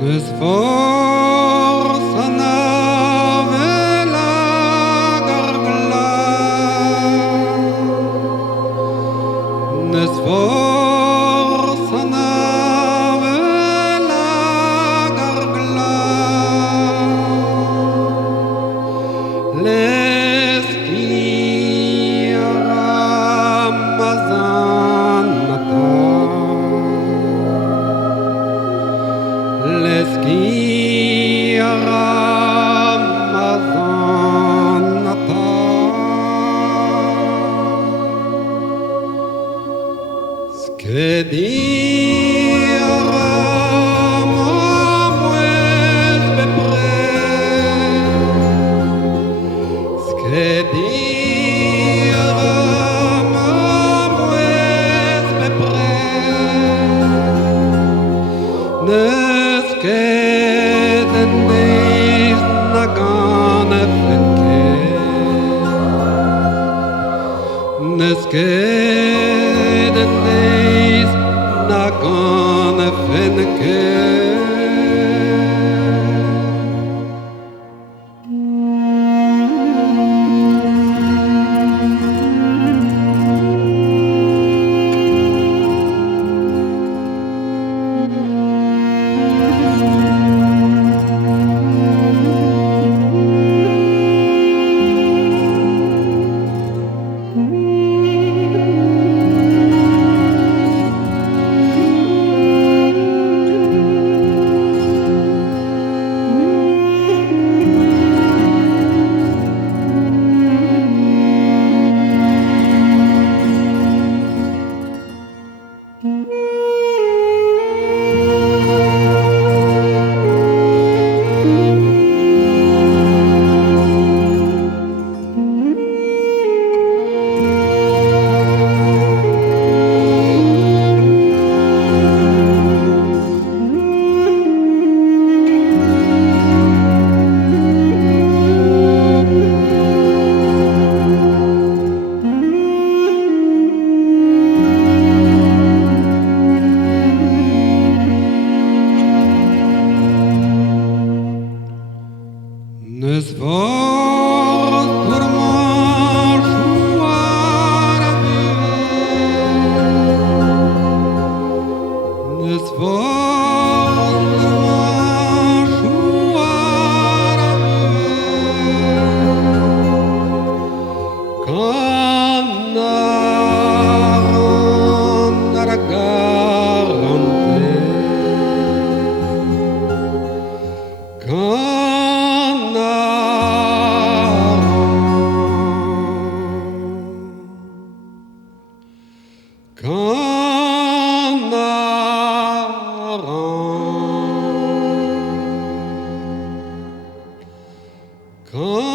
Ne sforza nave la gargla, ne sforza nave la gargla, l'eschia ramazanata. L'eschia ramazanata. Skedia ramamues bepre. Skedia ramamues bepre. Neskeden is nagane fenke. Neskeden is nagane fenke. Ne sforza per marciare via. Ne sforza per marciare via. Canna garante. Come